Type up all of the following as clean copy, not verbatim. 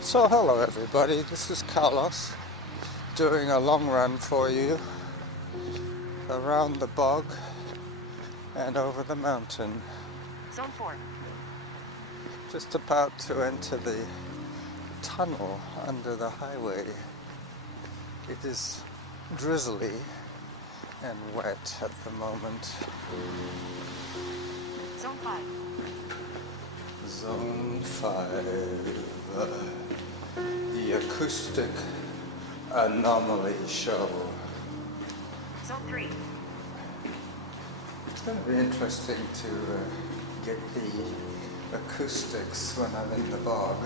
So hello everybody, this is Carlos doing a long run for you around the bog and over the mountain. Zone 4. Just about to enter the tunnel under the highway. It is drizzly and wet at the moment. Zone 5. Zone 5. The Acoustic Anomily show. Zone 3. It's going to be interesting to get the acoustics when I'm in the bog.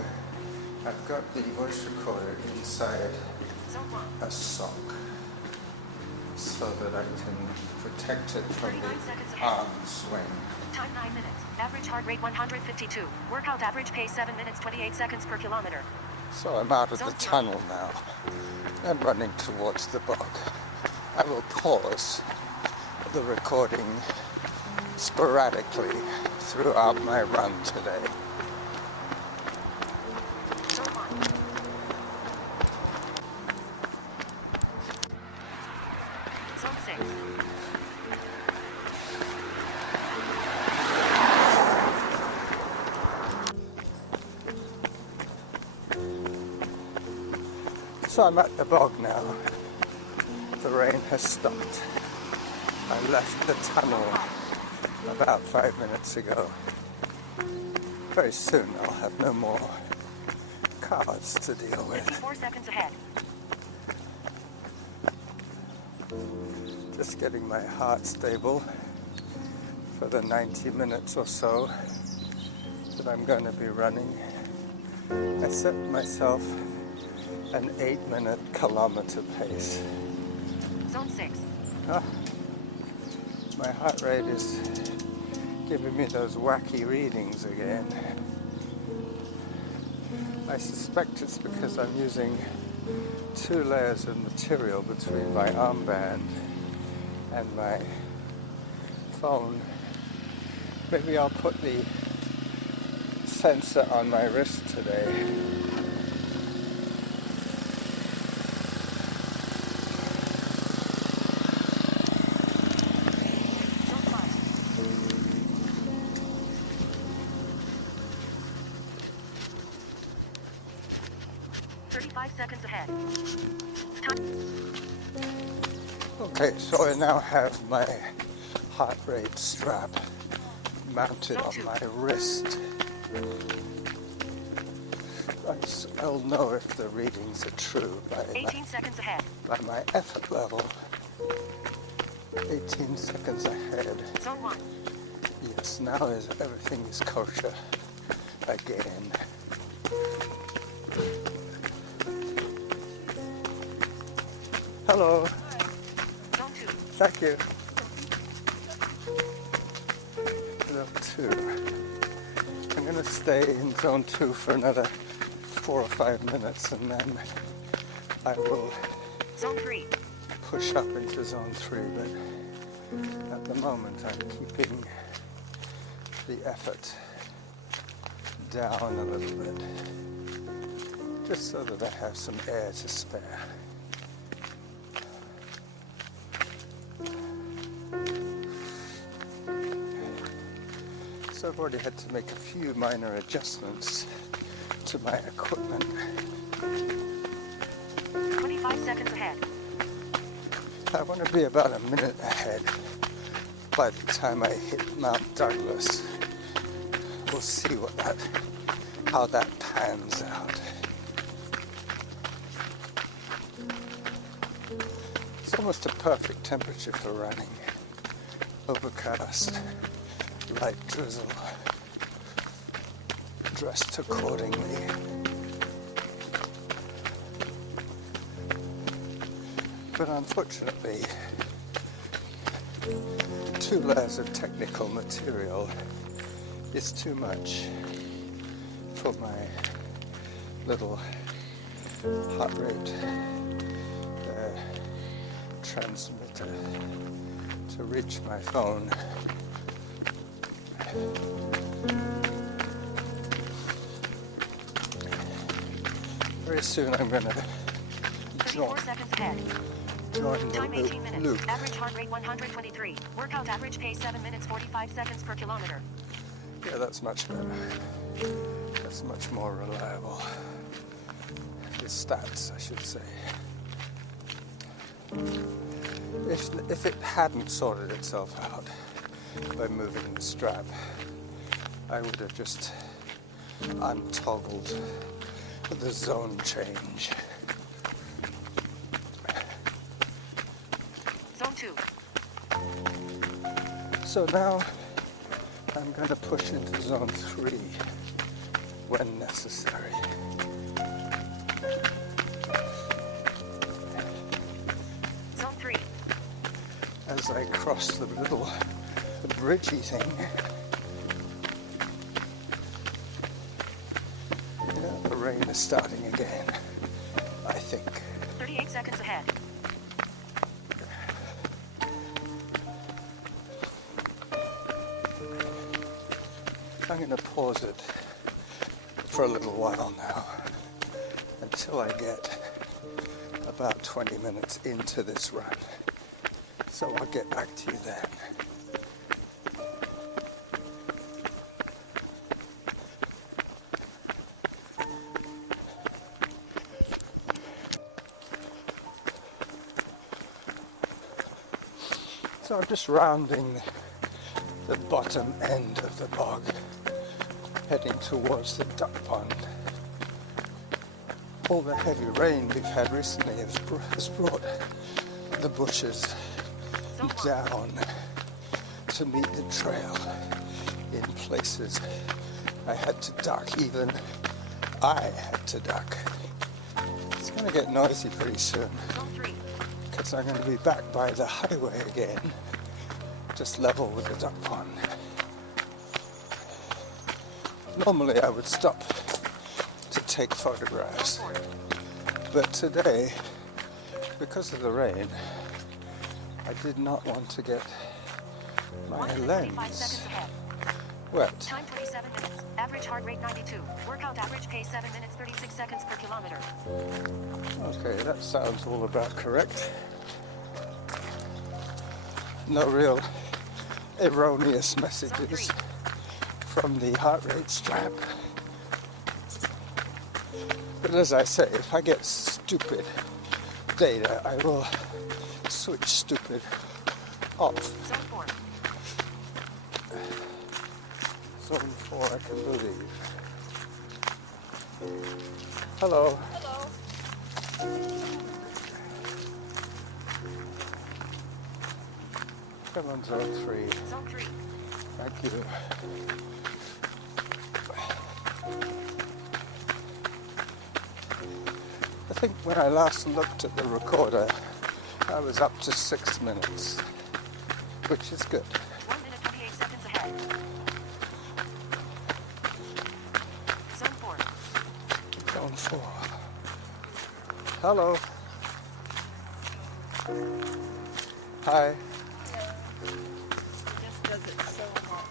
I've got the voice recorder inside a sock so that I can protect it from the arm swing. Time 9 minutes. Average heart rate 152. Workout average pace 7 minutes 28 seconds per kilometer. So I'm out of the tunnel now and running towards the bog. I will pause the recording sporadically throughout my run today. Zone 1. Zone 6. So I'm at the bog now. The rain has stopped. I left the tunnel about 5 minutes ago. Very soon I'll have no more cars to deal with. 54 seconds ahead. Just getting my heart stable for the 90 minutes or so that I'm going to be running. I set myself an 8-minute kilometer pace. Zone 6. My heart rate is giving me those wacky readings again. I suspect it's because I'm using 2 layers of material between my armband and my phone. Maybe I'll put the sensor on my wrist today. Zone 5. 35 seconds ahead. Time. Okay, so I now have my heart rate strap mounted on my wrist. I'll know if the readings are true 18 seconds ahead. by my effort level. 18 seconds ahead. Zone 1. Yes, now everything is kosher again. Hello. Zone 2. Thank you. Zone 2. I'm going to stay in Zone 2 for another 4 or 5 minutes and then I will Zone 3. push up into Zone 3, but at the moment I'm keeping the effort down a little bit just so that I have some air to spare. So I've already had to make a few minor adjustments to my equipment. 25 seconds ahead. I want to be about a minute ahead by the time I hit Mount Douglas. We'll see how that pans out. It's almost a perfect temperature for running. Overcast. Light drizzle, dressed accordingly. But unfortunately, 2 layers of technical material is too much for my little heart rate transmitter to reach my phone. Very soon I'm going to 34 seconds ahead. join Time the 18 minutes. loop. Average heart rate 123. Workout average pace 7 minutes 45 seconds per kilometer. Yeah, that's much better. That's much more reliable. The stats, I should say. If it hadn't sorted itself out by moving the strap, I would have just untoggled the zone change. Zone 2. So now I'm going to push into zone 3 when necessary. Zone 3. As I cross the little bridgey thing, yeah, the rain is starting again, I think. 38 seconds ahead. I'm going to pause it for a little while now until I get about 20 minutes into this run. So I'll get back to you then. So I'm just rounding the bottom end of the bog, heading towards the duck pond. All the heavy rain we've had recently has brought the bushes down to meet the trail in places I had to duck, even I had to duck. It's going to get noisy pretty soon because I'm going to be back by the highway again, just level with the duck pond. Normally I would stop to take photographs, but today, because of the rain, I did not want to get my lens wet. Time 27 minutes. Average heart rate 92. Workout average pace 7 minutes 36 seconds per kilometer. Okay, that sounds all about correct. No real erroneous messages from the heart rate strap. But as I say, if I get stupid data, I will switch stupid off. Zone 4. Zone 4, I can believe. Hello. Hello. Come on, zone 3. Zone 3. Thank you. I think when I last looked at the recorder, I was up to 6 minutes, which is good. 1 minute 28 seconds ahead. Zone 4. Zone 4. Hello. Hi. It just does it so hot.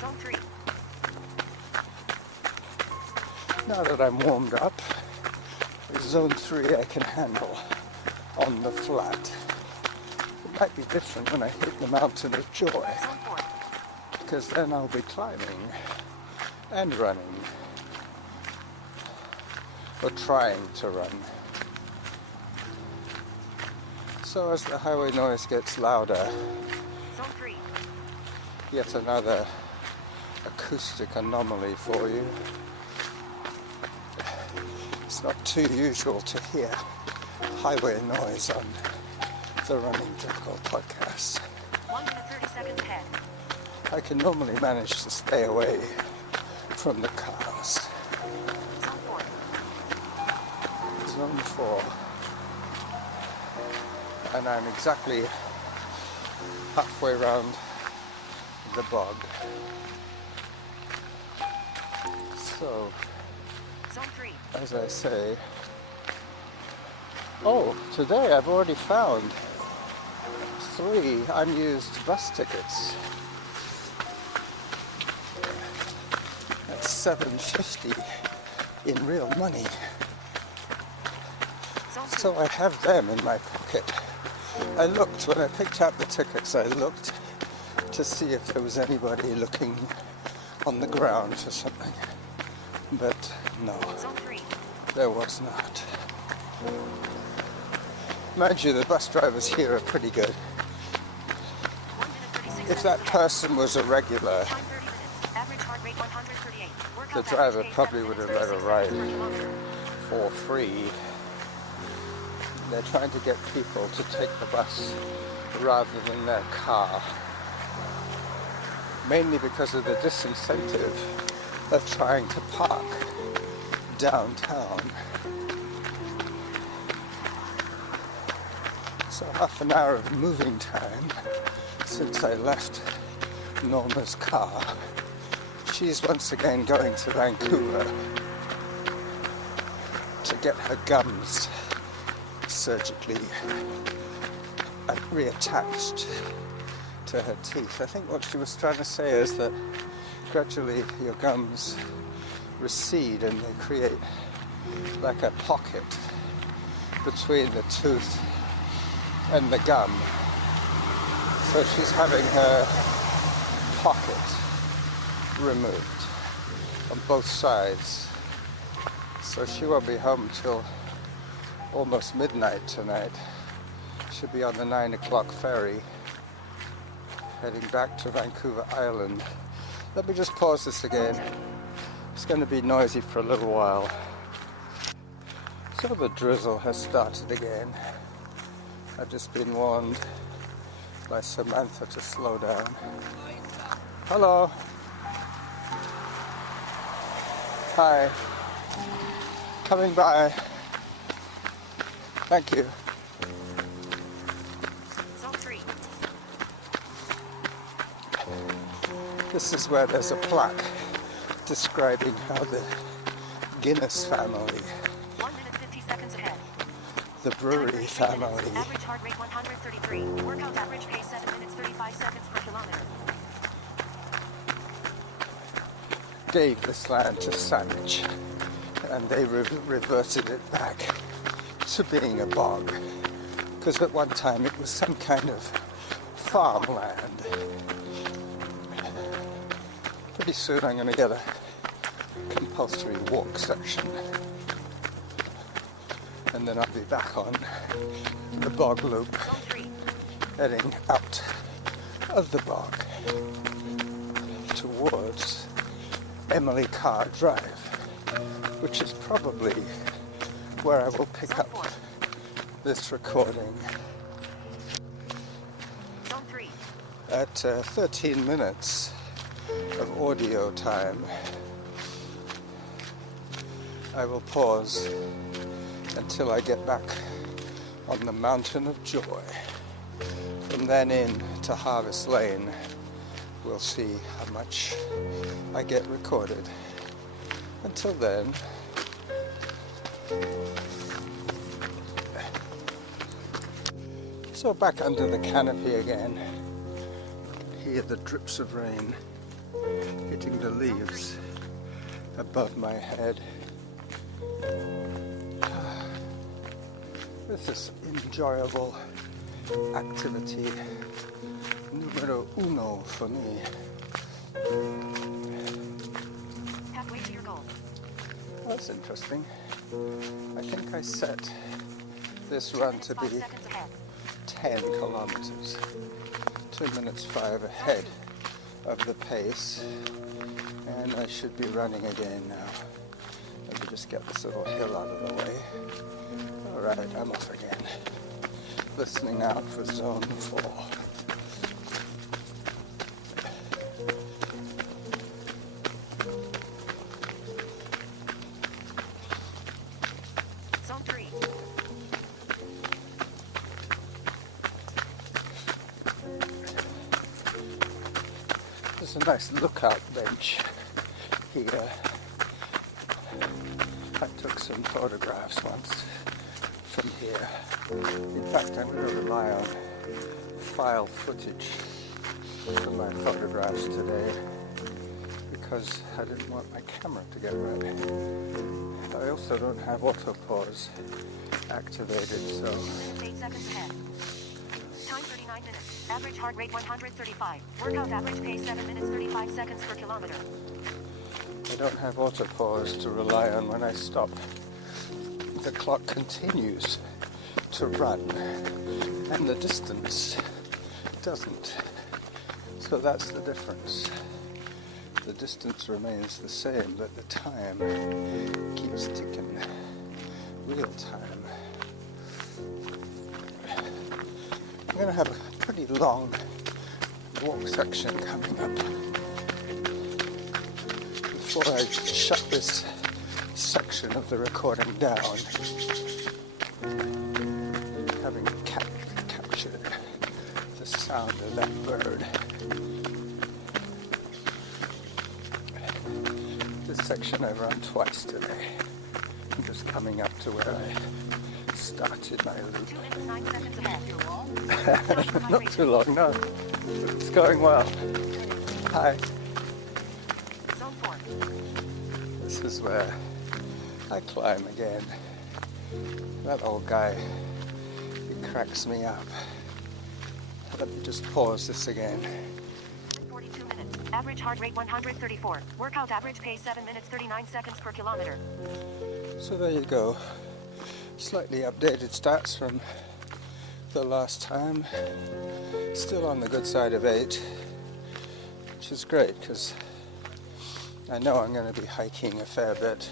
Zone 3. Now that I'm warmed up, zone 3 I can handle on the flat. It might be different when I hit the mountain of joy, Zone 4. because then I'll be climbing and running, or trying to run. So as the highway noise gets louder, Zone 3. yet another acoustic anomaly for you. It's not too usual to hear highway noise on the Running Jackal podcast. 1 minute 30 seconds ahead. I can normally manage to stay away from the cars. Zone 4. Zone 4. And I'm exactly halfway around the bog. So Zone 3. as I say. Oh, today I've already found 3 unused bus tickets. That's $7.50 in real money. So I have them in my pocket. I looked, when I picked up the tickets, I looked to see if there was anybody looking on the ground for something. But no, there was not. Mind you, the bus drivers here are pretty good. If that person was a regular, the driver probably would have let a ride for free. They're trying to get people to take the bus rather than their car, mainly because of the disincentive of trying to park downtown. So half an hour of moving time since I left Norma's car. She's once again going to Vancouver to get her gums surgically reattached to her teeth. I think what she was trying to say is that gradually your gums recede and they create like a pocket between the tooth and the gum. So she's having her pocket removed on both sides. So she won't be home till almost midnight tonight. She'll be on the 9 o'clock ferry heading back to Vancouver Island. Let me just pause this again. It's going to be noisy for a little while. So the drizzle has started again. I've just been warned by Samantha to slow down. Hello. Hi. Coming by. Thank you. Zone 3. This is where there's a plaque describing how the Guinness family, 1 minute 50 seconds ahead. the brewery family, Average heart rate 133. Workout average pace 7 minutes 35 seconds per kilometer. gave this land to Sandwich, and they reverted it back to being a bog, because at one time it was some kind of farmland. Pretty soon I'm going to get a compulsory walk section, and then I'll be back on the bog loop, heading out of the bog towards Emily Carr Drive, which is probably where I will pick up this recording. At 13 minutes of audio time, I will pause until I get back on the Mountain of Joy. From then in to Harvest Lane, we'll see how much I get recorded. Until then, so back under the canopy again. You can hear the drips of rain hitting the leaves above my head. This is enjoyable activity numero uno for me. Halfway to your goal. That's interesting. I think I set this run to be 10 kilometers. 2 minutes 5 ahead of the pace, and I should be running again now. Let me just get this little hill out of the way. Alright, I'm off again. Listening out for zone 4. Zone 3. There's a nice lookout bench here. I Took some photographs once from here. In fact, I'm going to rely on file footage from my photographs today because I didn't want my camera to get wet. I also don't have autopause activated, so... 8 seconds ahead. Time 39 minutes. Average heart rate 135. Workout average pace 7 minutes 35 seconds per kilometer. I don't have autopause to rely on when I stop. The clock continues to run, and the distance doesn't. So that's the difference. The distance remains the same, but the time keeps ticking. Real time. I'm going to have a pretty long walk section coming up. Before I shut this section of the recording down, having captured the sound of that bird. This section I've run twice today. I'm just coming up to where I started my loop. 2 minutes 9 seconds ahead. Not too long, no. It's going well. Hi. Zone 4. This is where I climb again. That old guy, he cracks me up. Let me just pause this again. 42 minutes. Average heart rate 134. Workout average pace 7 minutes 39 seconds per kilometer. So there you go. Slightly updated stats from the last time. Still on the good side of 8, which is great because I know I'm going to be hiking a fair bit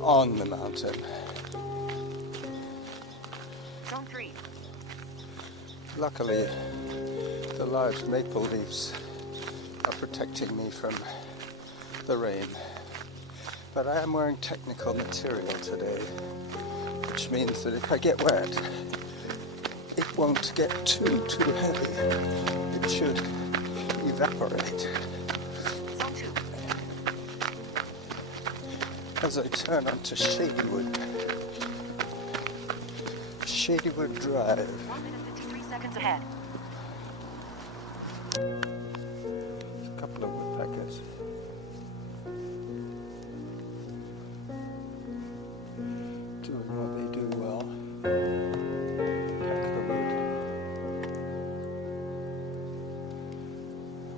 on the mountain. Zone 3. Luckily, the large maple leaves are protecting me from the rain. But I am wearing technical material today, which means that if I get wet, it won't get too heavy. It should evaporate. Zone 2. As I turn onto Shadywood Drive. 1 minute 53 seconds ahead. A couple of woodpeckers. Doing what they do well. Peck the wood.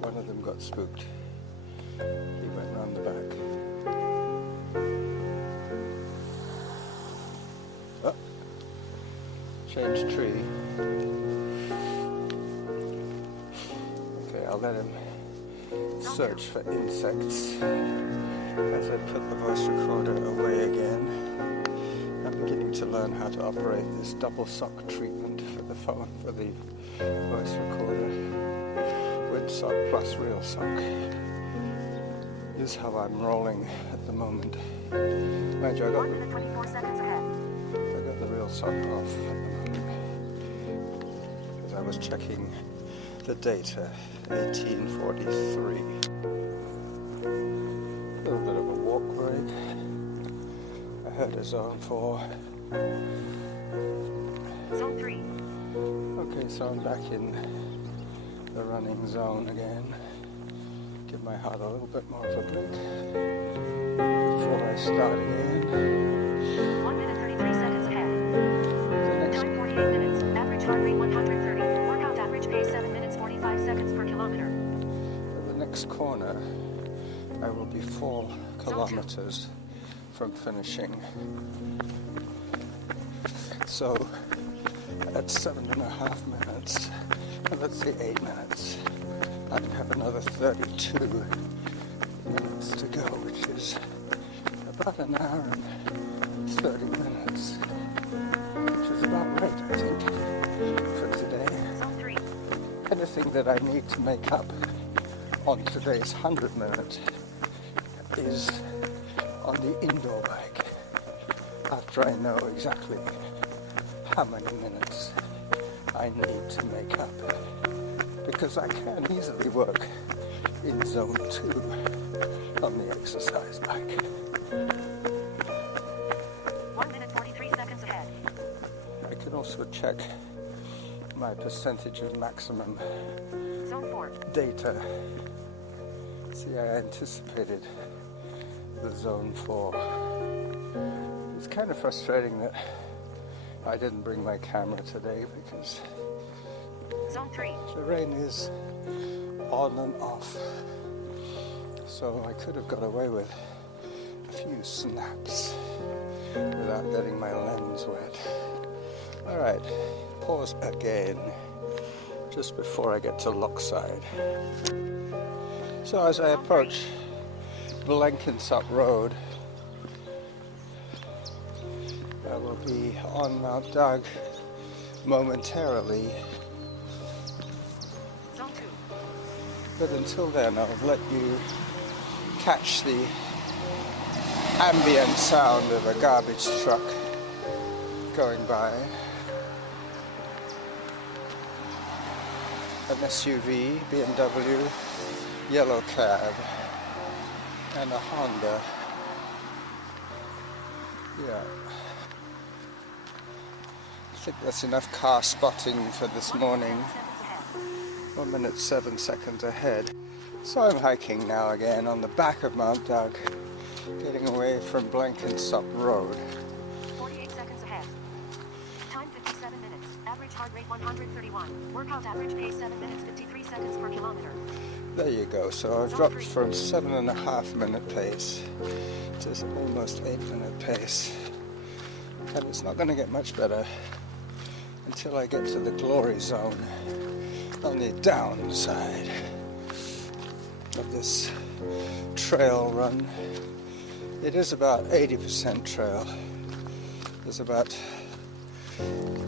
One of them got spooked. He went round the back. Oh. Change tree. Okay, I'll let him search for insects as I put the voice recorder away again. I'm beginning to learn how to operate this double sock treatment for the phone, for the voice recorder. Windsock plus real sock is how I'm rolling at the moment. Mind you, I 1 minute 24 seconds ahead. got the real sock off at the moment because I was checking the data. 1843. A little bit of a walk break. I heard a zone 4. Zone 3. Okay, so I'm back in the running zone again. Give my heart a little bit more of a blink before I start again. 1 minute 33 seconds ahead. Time 48 minutes. Average heart rate 130. Workout average pace 7 minutes 45 seconds per kilometer. At the next corner, I will be 4 kilometers from finishing. So at 7.5 minutes, let's say 8 minutes, I have another 32 minutes to go, which is about an hour and 30 minutes, which is about right, I think, for today. Zone 3. Anything that I need to make up on today's 100 minutes is on the indoor bike, after I know exactly how many minutes I need to make up, because I can easily work in zone 2 on the exercise bike. this would check my percentage of maximum Zone 4. data. See, I anticipated the zone 4. It's kind of frustrating that I didn't bring my camera today because Zone 3. the rain is on and off. So I could have got away with a few snaps without getting my lens wet. Alright, pause again just before I get to Lockside. So as I approach Blenkinsop Road, I will be on Mount Doug momentarily. Zone 2. But until then, I'll let you catch the ambient sound of a garbage truck going by, an SUV, BMW, yellow cab, and a Honda. Yeah. I think that's enough car spotting for this morning. 1 minute 7 seconds ahead. So I'm hiking now again on the back of Mount Doug, getting away from Blenkinsop Road. 48 seconds ahead. Time 57 minutes. Average heart rate 131. Workout average pace 7 minutes 53 seconds per kilometer. There you go. So I've dropped from 7.5 minute pace to almost 8 minute pace. And it's not going to get much better until I get to the glory zone on the downside of this trail run. It is about 80% trail. There's about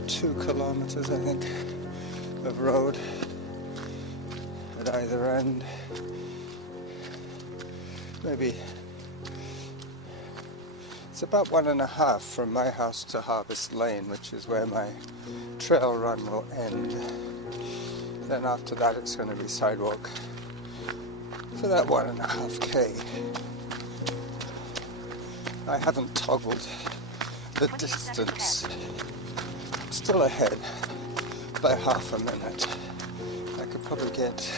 2 kilometers, I think, of road at either end. Maybe it's about 1.5 from my house to Harvest Lane, which is where my trail run will end. Then after that it's going to be sidewalk for that 1.5k. I haven't toggled the distance. Still ahead by half a minute. I could probably get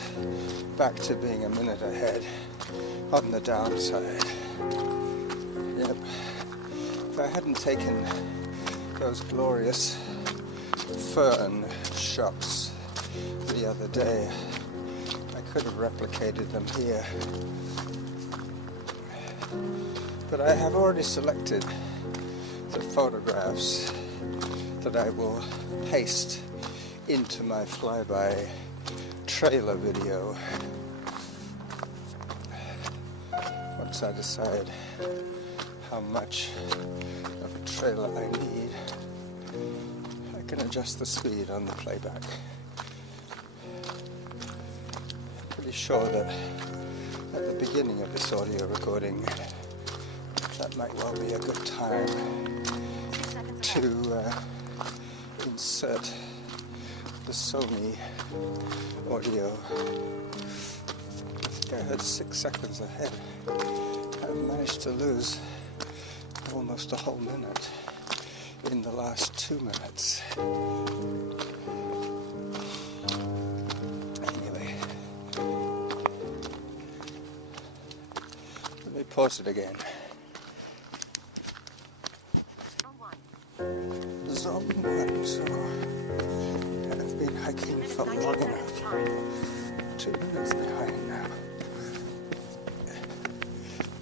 back to being a minute ahead on the downside. Yep. If I hadn't taken those glorious fern shots the other day, I could have replicated them here. But I have already selected the photographs that I will paste into my flyby trailer video once I decide how much of a trailer I need. I can adjust the speed on the playback. Pretty sure that at the beginning of this audio recording that might well be a good time to insert the Sony audio. I think I heard 6 seconds ahead. I managed to lose almost a whole minute in the last 2 minutes. Anyway, let me pause it again. Zone 1, so I've been hiking for long enough. 2 minutes behind now.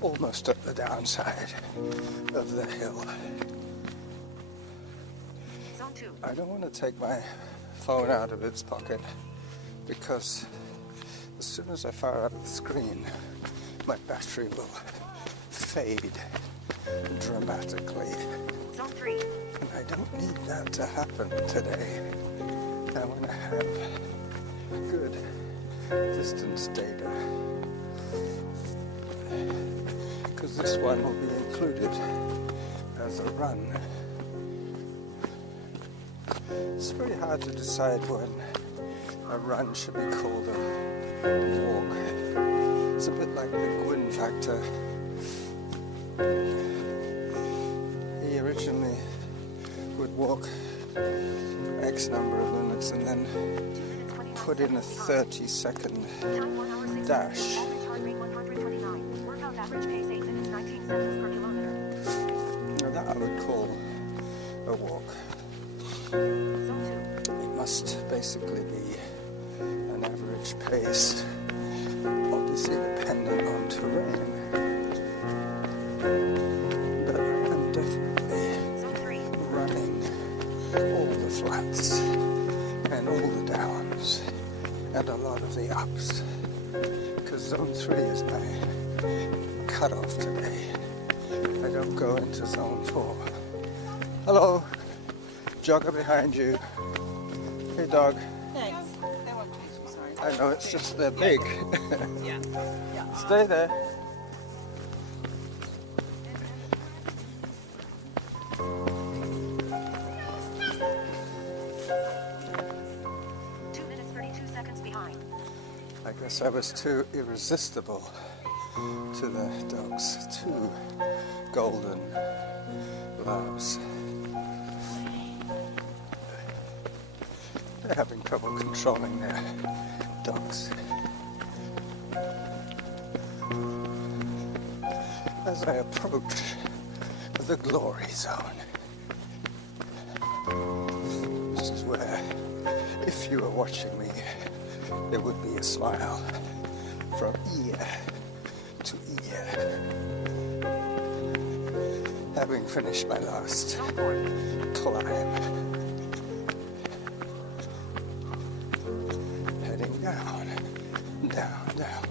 Almost at the downside of the hill. Zone 2. I don't want to take my phone out of its pocket because as soon as I fire up the screen, my battery will fade dramatically. Zone 3. And I don't need that to happen today. I want to have good distance data, because this one will be included as a run. It's very hard to decide when a run should be called a walk. It's a bit like the Gwyn factor. He originally would walk X number of minutes and then 2 minutes 29 put in a seconds 30-second behind. Time 1 hour 6 dash. minutes. Average heart rate 129. Workout average pace 8 minutes 19 seconds per kilometer. Now that I would call a walk. Zone 2. It must basically be an average pace, obviously dependent on terrain. But I'm definitely Zone 3. running all the flats and all the downs and a lot of the ups, because zone 3 is my cutoff today. I don't go into zone 4. Hello, jogger behind you. Hey dog. Thanks. They won't chase you, sorry. I know, it's just they're big. Yeah. Yeah. Stay there. 2 minutes 32 seconds behind. I guess I was too irresistible to the dogs. 2 golden labs. They're having trouble controlling their dogs. As I approach the glory zone, this is where, if you were watching me, there would be a smile from ear to ear. Having finished my last Zone 4. climb, heading down, down, down.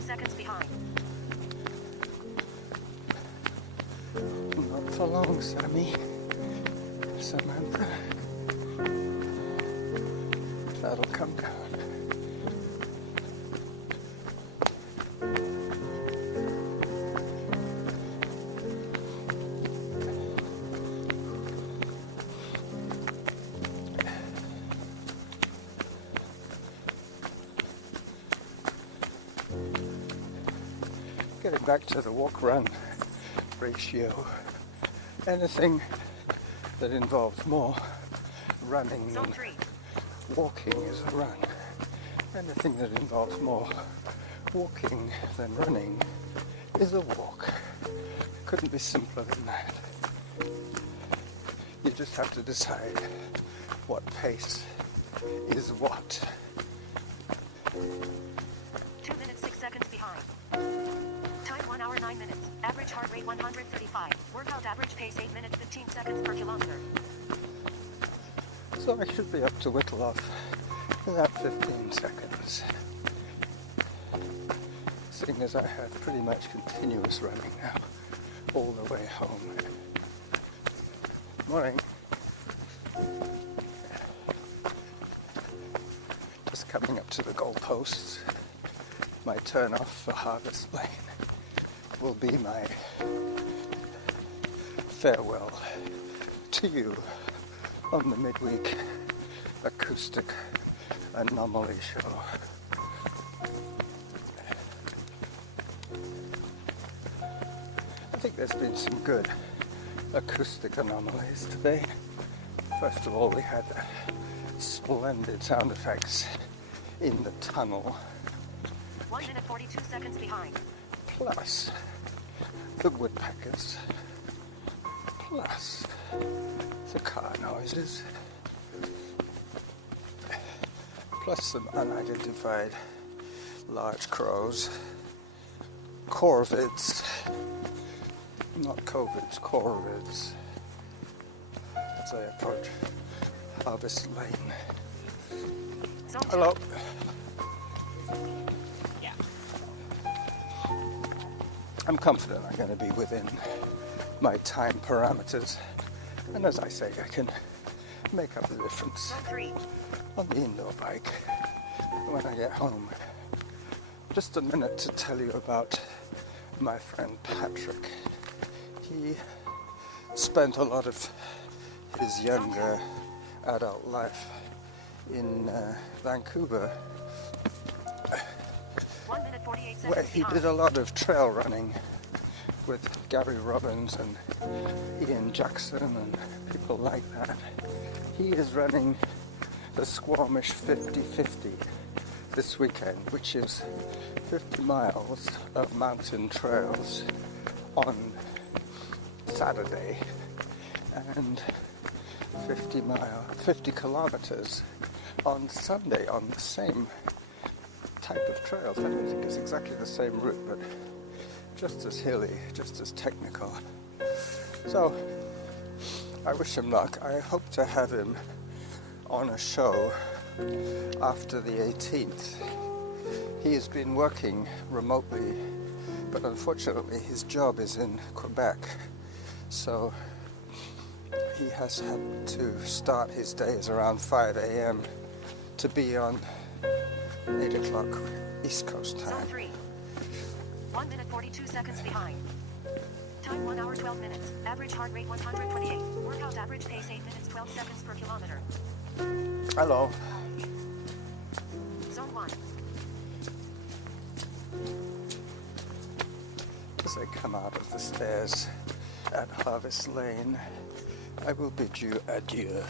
Seconds behind. Not for long, Sammy. Samantha. That'll come down. Getting back to the walk-run ratio, anything that involves more running Zone than 3. walking is a run. Anything that involves more walking than running is a walk. Couldn't be simpler than that. You just have to decide what pace is what. 2 minutes 6 seconds behind. Time 1 hour 9 minutes. Average heart rate 135. Workout average pace 8 minutes 15 seconds per kilometer. So I should be up to whittle off in that 15 seconds. Seeing as I had pretty much continuous running now, all the way home. Morning. Just coming up to the goalposts. My turn off for Harvest Lane will be my farewell to you on the midweek Acoustic Anomaly show. I think there's been some good acoustic anomalies today. First of all, we had splendid sound effects in the tunnel. 1 minute 42 seconds behind. Plus the woodpeckers, plus the car noises, plus some unidentified large crows, corvids, not covids, corvids, as I approach Harvest Lane. Zone 2. Hello. I'm confident I'm going to be within my time parameters, and as I say, I can make up the difference Zone 3. on the indoor bike when I get home. Just a minute to tell you about my friend Patrick. He spent a lot of his younger adult life in Vancouver, 1 minute 48 seconds where he behind. did a lot of trail running with Gary Robbins and Ian Jackson and people like that. He is running the Squamish 50-50 this weekend, which is 50 miles of mountain trails on Saturday and 50 kilometers on Sunday on the same type of trails. I don't think it's exactly the same route, but just as hilly, just as technical. So I wish him luck. I hope to have him on a show after the 18th. He has been working remotely, but unfortunately his job is in Quebec, so he has had to start his days around 5 a.m. to be on 8 o'clock East Coast Zone time. 3. 1 minute 42 seconds behind. Time 1 hour 12 minutes. Average heart rate 128. Workout average pace 8 minutes 12 seconds per kilometer. Hello. Zone 1. As I come out of the stairs at Harvest Lane, I will bid you adieu.